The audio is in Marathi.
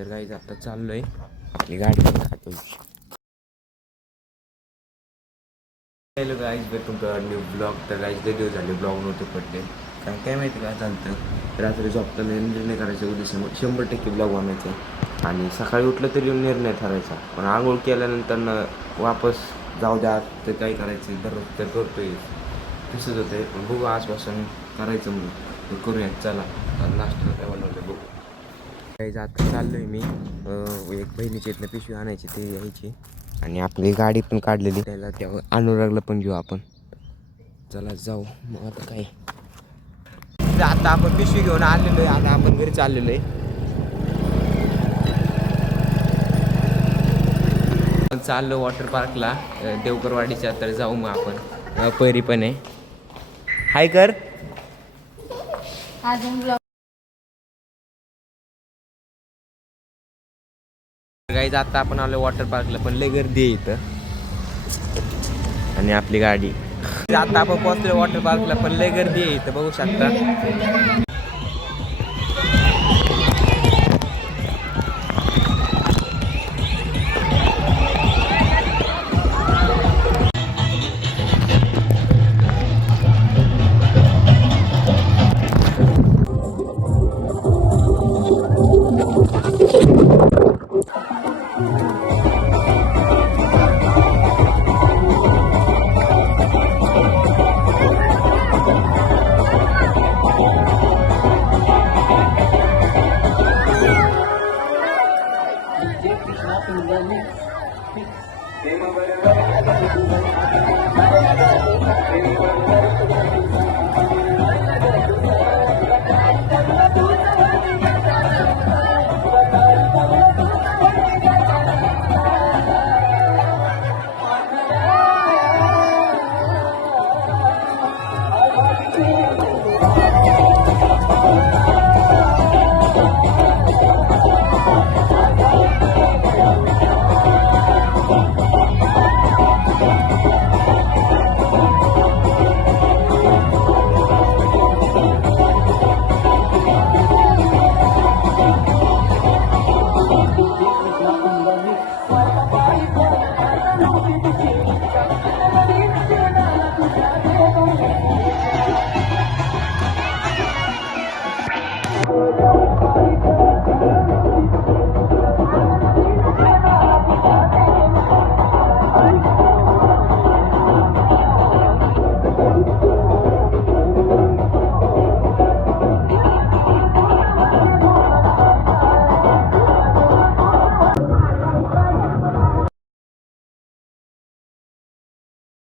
तर गाईज आता चाललोय आपली गाडी पण काढतो. Hello guys, welcome to our new blog. तर गाईज लय दिवस झाले ब्लॉग नव्हते पडले, कारण काय माहिती काय चालतं, रात्री झोपताना निर्णय करायचा उद्या 100% ब्लॉग बनवायचा आणि सकाळी उठलं तरी निर्णय ठरायचा, पण आंघोळ केल्यानंतर वापस जाऊ द्या तर काय करायचं, दररोज तर करतोय तसंच होतं आहे. पण बघू आजपासून करायचं म्हणून तर करूया. चला नाश्त्याला काय बनवलं बघू. काही आता चाललो आहे मी एक बहिणीच्या इथनं पिशवी आणायची ते यायची आणि आपली गाडी पण काढलेली, त्याला त्या अनुरागला पण घेऊ आपण. चला जाऊ मग. आता काय आता आपण पिशवी घेऊन आलेलो आहे, आता आपण घरी चाललेलो आहे. चाललो वॉटर पार्कला देवकरवाडीच्या, तर जाऊ मग आपण. पैरी पण आहे. हाय कर गाईज. आता आपण आलो वॉटर पार्कला, पण लय गर्दी आहे इथं आणि आपली गाडी. आता आपण पोहोचलो वॉटर पार्कला, पण लय गर्दी आहे इथं, बघू शकता.